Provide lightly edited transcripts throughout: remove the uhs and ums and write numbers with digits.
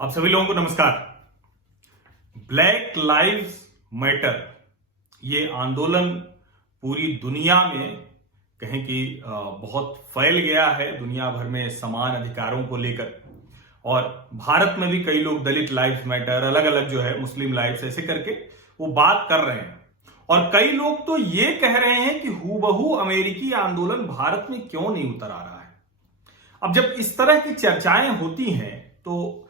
आप सभी लोगों को नमस्कार। ब्लैक लाइव्स मैटर ये आंदोलन पूरी दुनिया में कहें कि बहुत फैल गया है, दुनिया भर में समान अधिकारों को लेकर। और भारत में भी कई लोग दलित लाइव्स मैटर, अलग अलग जो है मुस्लिम लाइव्स, ऐसे करके वो बात कर रहे हैं। और कई लोग तो ये कह रहे हैं कि हूबहू अमेरिकी आंदोलन भारत में क्यों नहीं उतर आ रहा है। अब जब इस तरह की चर्चाएं होती हैं तो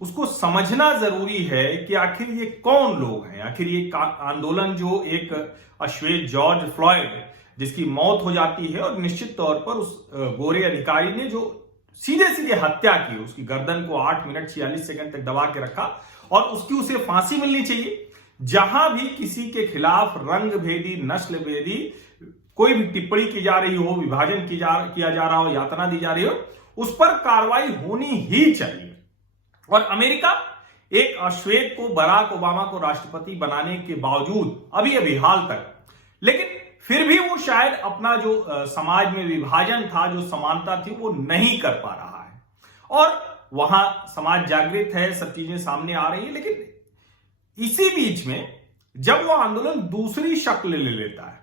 उसको समझना जरूरी है कि आखिर ये कौन लोग हैं। आखिर ये आंदोलन जो एक अश्वेत जॉर्ज फ्लॉयड जिसकी मौत हो जाती है और निश्चित तौर पर उस गोरे अधिकारी ने जो सीधे सीधे हत्या की, उसकी गर्दन को 8 मिनट 46 सेकंड तक दबा के रखा और उसकी उसे फांसी मिलनी चाहिए। जहां भी किसी के खिलाफ रंग भेदी, नस्ल भेदी कोई भी टिप्पणी की जा रही हो, विभाजन किया जा रहा हो, यातना दी जा रही हो, उस पर कार्रवाई होनी ही चाहिए। और अमेरिका एक अश्वेत को, बराक ओबामा को राष्ट्रपति बनाने के बावजूद अभी अभी हाल तक, लेकिन फिर भी वो शायद अपना जो समाज में विभाजन था, जो समानता थी, वो नहीं कर पा रहा है। और वहां समाज जागृत है, सब चीजें सामने आ रही है। लेकिन इसी बीच में जब वो आंदोलन दूसरी शक्ल ले लेता है,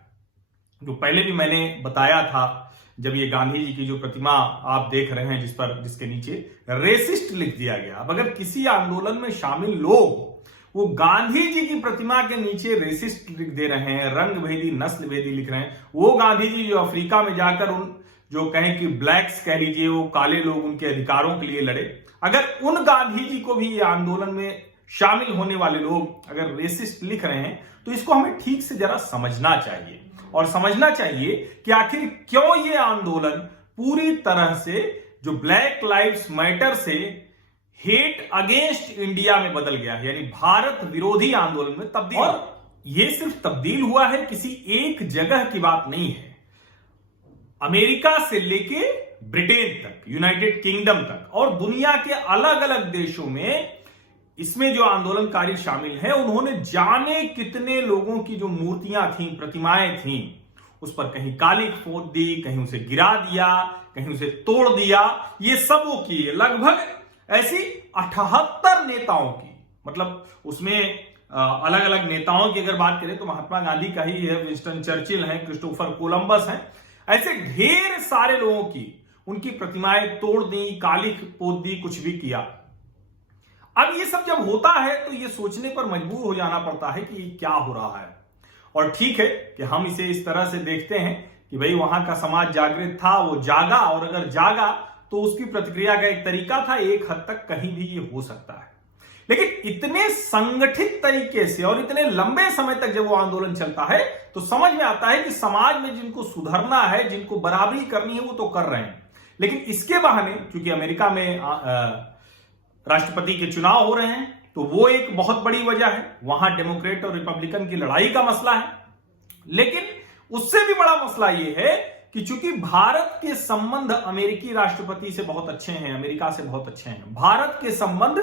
जो पहले भी मैंने बताया था, जब ये गांधी जी की जो प्रतिमा आप देख रहे हैं जिसके नीचे रेसिस्ट लिख दिया गया। अब अगर किसी आंदोलन में शामिल लोग वो गांधी जी की प्रतिमा के नीचे रेसिस्ट लिख दे रहे हैं, रंग भेदी, नस्ल भेदी लिख रहे हैं, वो गांधी जी जो अफ्रीका में जाकर उन जो कहें कि ब्लैक्स कह लीजिए, वो काले लोग उनके अधिकारों के लिए लड़े, अगर उन गांधी जी को भी ये आंदोलन में शामिल होने वाले लोग अगर रेसिस्ट लिख रहे हैं तो इसको हमें ठीक से जरा समझना चाहिए। और समझना चाहिए कि आखिर क्यों ये आंदोलन पूरी तरह से जो ब्लैक लाइव्स मैटर से हेट अगेंस्ट इंडिया में बदल गया है, यानी भारत विरोधी आंदोलन में तब्दील। और ये सिर्फ तब्दील हुआ है, किसी एक जगह की बात नहीं है। अमेरिका से लेके ब्रिटेन तक, यूनाइटेड किंगडम तक और दुनिया के अलग अलग देशों में इसमें जो आंदोलनकारी शामिल हैं, उन्होंने जाने कितने लोगों की जो मूर्तियां थीं, प्रतिमाएं थीं, उस पर कहीं कालिख पोत दी, कहीं उसे गिरा दिया, कहीं उसे तोड़ दिया। ये सब वो किए, लगभग ऐसी 78 नेताओं की, मतलब उसमें अलग अलग नेताओं की अगर बात करें तो महात्मा गांधी का ही है, विंस्टन चर्चिल हैं, क्रिस्टोफर कोलंबस हैं, ऐसे ढेर सारे लोगों की उनकी प्रतिमाएं तोड़ दी, कालिख पोत दी, कुछ भी किया। अब ये सब जब होता है तो ये सोचने पर मजबूर हो जाना पड़ता है कि ये क्या हो रहा है। और ठीक है कि हम इसे इस तरह से देखते हैं कि भाई वहां का समाज जागृत था, वो जागा, और अगर जागा तो उसकी प्रतिक्रिया का एक तरीका था, एक हद तक कहीं भी ये हो सकता है। लेकिन इतने संगठित तरीके से और इतने लंबे समय तक जब वो आंदोलन चलता है तो समझ में आता है कि समाज में जिनको सुधरना है, जिनको बराबरी करनी है, वो तो कर रहे हैं। लेकिन इसके बहाने, क्योंकि अमेरिका में राष्ट्रपति के चुनाव हो रहे हैं, तो वो एक बहुत बड़ी वजह है। वहां डेमोक्रेट और रिपब्लिकन की लड़ाई का मसला है। लेकिन उससे भी बड़ा मसला यह है कि चूंकि भारत के संबंध अमेरिकी राष्ट्रपति से बहुत अच्छे हैं, अमेरिका से बहुत अच्छे हैं, भारत के संबंध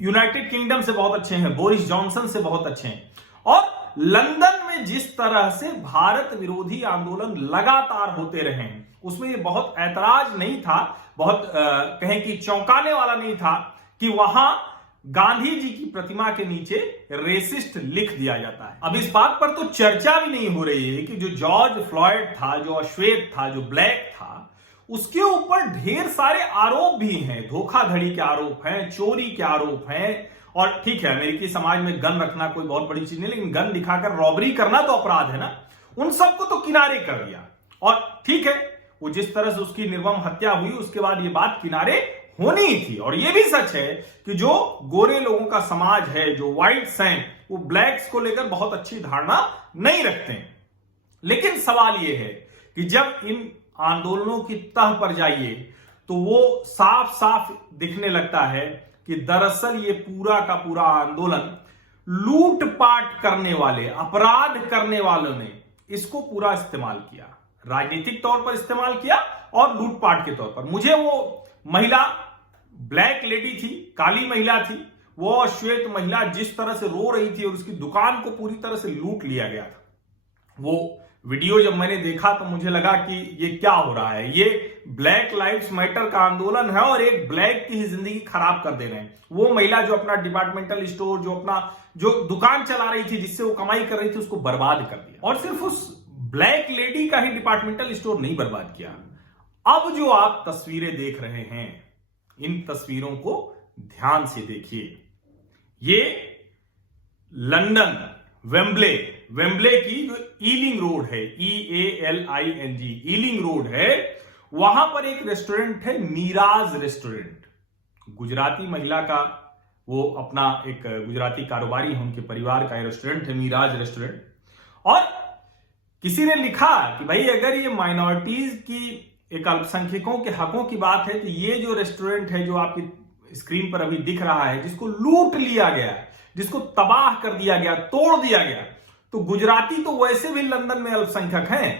यूनाइटेड किंगडम से बहुत अच्छे हैं, बोरिस जॉनसन से बहुत अच्छे हैं, और लंदन में जिस तरह से भारत विरोधी आंदोलन लगातार होते रहे हैं, उसमें ये बहुत ऐतराज नहीं था, बहुत कहें कि चौंकाने वाला नहीं था कि वहां गांधी जी की प्रतिमा के नीचे रेसिस्ट लिख दिया जाता है। अब इस बात पर तो चर्चा भी नहीं हो रही है कि जो जॉर्ज फ्लॉयड था, जो अश्वेत था, जो ब्लैक था, उसके ऊपर ढेर सारे आरोप भी हैं, धोखाधड़ी के आरोप हैं, चोरी के आरोप हैं। और ठीक है, अमेरिकी समाज में गन रखना कोई बहुत बड़ी चीज नहीं, लेकिन गन दिखाकर रॉबरी करना तो अपराध है ना। उन सबको तो किनारे कर दिया। और ठीक है, वो जिस तरह से उसकी निर्मम हत्या हुई, उसके बाद ये बात किनारे होनी ही थी। और ये भी सच है कि जो गोरे लोगों का समाज है, जो व्हाइट्स हैं, वो ब्लैक्स को लेकर बहुत अच्छी धारणा नहीं रखते हैं। लेकिन सवाल ये है कि जब इन आंदोलनों की तह पर जाइए तो वो साफ साफ दिखने लगता है कि दरअसल ये पूरा का पूरा आंदोलन लूटपाट करने वाले, अपराध करने वालों ने इसको पूरा इस्तेमाल किया, राजनीतिक तौर पर इस्तेमाल किया और लूटपाट के तौर पर। मुझे वो महिला, ब्लैक लेडी थी, काली महिला थी, वो श्वेत महिला जिस तरह से रो रही थी और उसकी दुकान को पूरी तरह से लूट लिया गया था, वो वीडियो जब मैंने देखा तो मुझे लगा कि ये क्या हो रहा है, ये ब्लैक लाइव्स मैटर का आंदोलन है और एक ब्लैक की ही जिंदगी खराब कर दे रहे हैं। वो महिला जो अपना डिपार्टमेंटल स्टोर, जो दुकान चला रही थी, जिससे वो कमाई कर रही थी, उसको बर्बाद कर दिया। और सिर्फ उस ब्लैक लेडी का ही डिपार्टमेंटल स्टोर नहीं बर्बाद किया। अब जो आप तस्वीरें देख रहे हैं, इन तस्वीरों को ध्यान से देखिए। ये लंदन वेम्बले की जो ईलिंग रोड है, EALING ईलिंग रोड है, वहां पर एक रेस्टोरेंट है, मीराज रेस्टोरेंट। गुजराती महिला का, वो अपना एक गुजराती कारोबारी है, उनके परिवार का रेस्टोरेंट है मीराज रेस्टोरेंट। और किसी ने लिखा कि भाई अगर ये माइनॉरिटीज की, एक अल्पसंख्यकों के हकों की बात है, तो ये जो रेस्टोरेंट है जो आपकी स्क्रीन पर अभी दिख रहा है, जिसको लूट लिया गया, जिसको तबाह कर दिया गया, तोड़ दिया गया, तो गुजराती तो वैसे भी लंदन में अल्पसंख्यक हैं।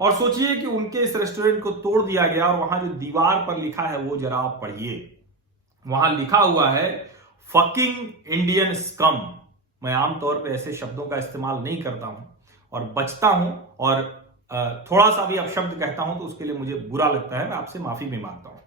और सोचिए कि उनके इस रेस्टोरेंट को तोड़ दिया गया और वहां जो दीवार पर लिखा है वो जरा आप पढ़िए। वहां लिखा हुआ है फकिंग इंडियन स्कम। मैं आमतौर पे ऐसे शब्दों का इस्तेमाल नहीं करता हूं और बचता हूं, और थोड़ा सा भी अपशब्द कहता हूं तो उसके लिए मुझे बुरा लगता है, मैं आपसे माफी भी मांगता हूं।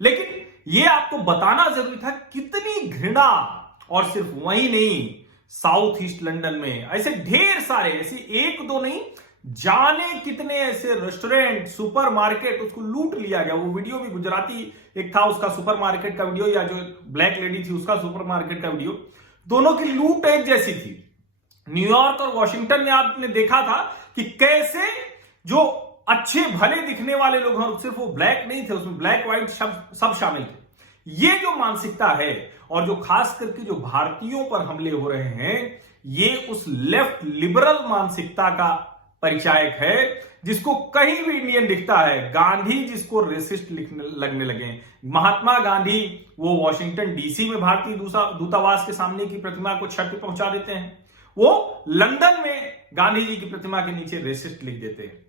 लेकिन ये आपको बताना जरूरी था कितनी घृणा। और सिर्फ वही नहीं, साउथ ईस्ट लंदन में ऐसे ढेर सारे, ऐसे एक दो नहीं, जाने कितने ऐसे रेस्टोरेंट, सुपरमार्केट, उसको लूट लिया गया। वो वीडियो भी गुजराती एक था, उसका सुपरमार्केट का वीडियो, या जो ब्लैक लेडी थी उसका सुपरमार्केट का वीडियो, दोनों की लूट एक जैसी थी। न्यूयॉर्क और वॉशिंगटन में आपने देखा था कि कैसे जो अच्छे भले दिखने वाले लोग हैं, सिर्फ वो ब्लैक नहीं थे, उसमें ब्लैक व्हाइट सब शामिल थे। ये जो मानसिकता है, और जो खास करके जो भारतीयों पर हमले हो रहे हैं, ये उस लेफ्ट लिबरल मानसिकता का परिचायक है, जिसको कहीं भी इंडियन दिखता है। गांधी जिसको रेसिस्ट लगने लगे, महात्मा गांधी वो वॉशिंगटन डीसी में भारतीय दूतावास के सामने की प्रतिमा को क्षति पहुंचा देते हैं, वो लंदन में गांधी जी की प्रतिमा के नीचे रेसिस्ट लिख देते हैं।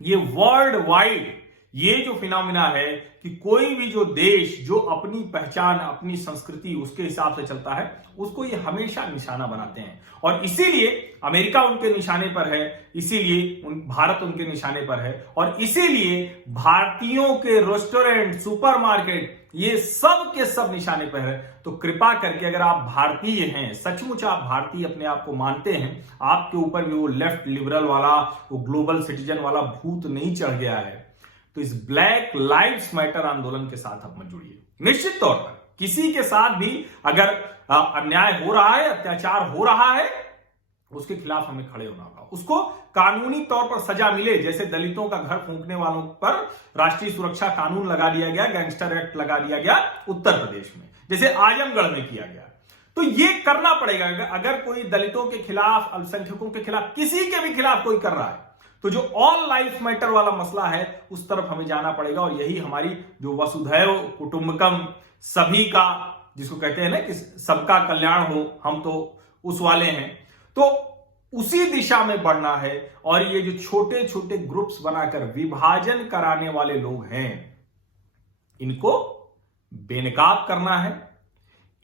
ये वर्ल्ड वाइड ये जो फिनोमिना है कि कोई भी जो देश जो अपनी पहचान, अपनी संस्कृति उसके हिसाब से चलता है, उसको ये हमेशा निशाना बनाते हैं। और इसीलिए अमेरिका उनके निशाने पर है, इसीलिए भारत उनके निशाने पर है, और इसीलिए भारतीयों के रेस्टोरेंट, सुपरमार्केट, ये सब के सब निशाने पर है। तो कृपा करके अगर आप भारतीय हैं, सचमुच आप भारतीय अपने आप को मानते हैं, आपके ऊपर भी वो लेफ्ट लिबरल वाला, वो ग्लोबल सिटीजन वाला भूत नहीं चढ़ गया है, तो इस ब्लैक लाइव्स मैटर आंदोलन के साथ आप मत जुड़िए। निश्चित तौर पर किसी के साथ भी अगर अन्याय हो रहा है, अत्याचार हो रहा है, उसके खिलाफ हमें खड़े होना होगा। उसको कानूनी तौर पर सजा मिले, जैसे दलितों का घर फूंकने वालों पर राष्ट्रीय सुरक्षा कानून लगा दिया गया, गैंगस्टर एक्ट लगा दिया गया उत्तर प्रदेश में, जैसे आजमगढ़ में किया गया। तो ये करना पड़ेगा। अगर कोई दलितों के खिलाफ, अल्पसंख्यकों के खिलाफ, किसी के भी खिलाफ कोई कर रहा है, तो जो ऑल लाइफ मैटर वाला मसला है उस तरफ हमें जाना पड़ेगा। और यही हमारी जो वसुधैव कुटुंबकम, सभी का, जिसको कहते हैं ना कि सबका कल्याण हो, हम तो उस वाले हैं, तो उसी दिशा में बढ़ना है। और ये जो छोटे छोटे ग्रुप्स बनाकर विभाजन कराने वाले लोग हैं, इनको बेनकाब करना है,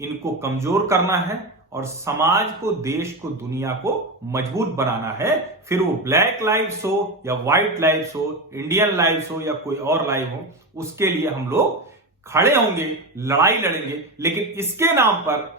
इनको कमजोर करना है, और समाज को, देश को, दुनिया को मजबूत बनाना है। फिर वो ब्लैक लाइव्स हो या व्हाइट लाइव्स हो, इंडियन लाइव्स हो या कोई और लाइव हो, उसके लिए हम लोग खड़े होंगे, लड़ाई लड़ेंगे। लेकिन इसके नाम पर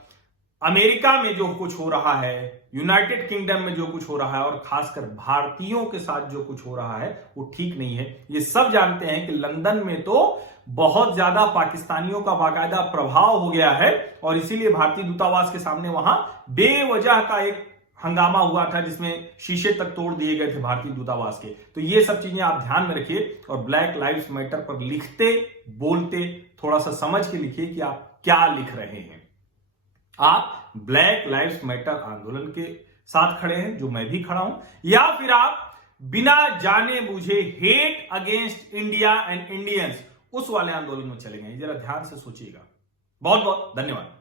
अमेरिका में जो कुछ हो रहा है, यूनाइटेड किंगडम में जो कुछ हो रहा है, और खासकर भारतीयों के साथ जो कुछ हो रहा है, वो ठीक नहीं है। ये सब जानते हैं कि लंदन में तो बहुत ज्यादा पाकिस्तानियों का बाकायदा प्रभाव हो गया है, और इसीलिए भारतीय दूतावास के सामने वहां बेवजह का एक हंगामा हुआ था, जिसमें शीशे तक तोड़ दिए गए थे भारतीय दूतावास के। तो ये सब चीजें आप ध्यान में रखिए, और ब्लैक लाइव्स मैटर पर लिखते बोलते थोड़ा सा समझ के लिखिए कि आप क्या लिख रहे हैं। आप ब्लैक लाइव्स मैटर आंदोलन के साथ खड़े हैं, जो मैं भी खड़ा हूं, या फिर आप बिना जाने बूझे hate against India and Indians उस वाले आंदोलन में चले गए। जरा ध्यान से सोचिएगा। बहुत बहुत धन्यवाद।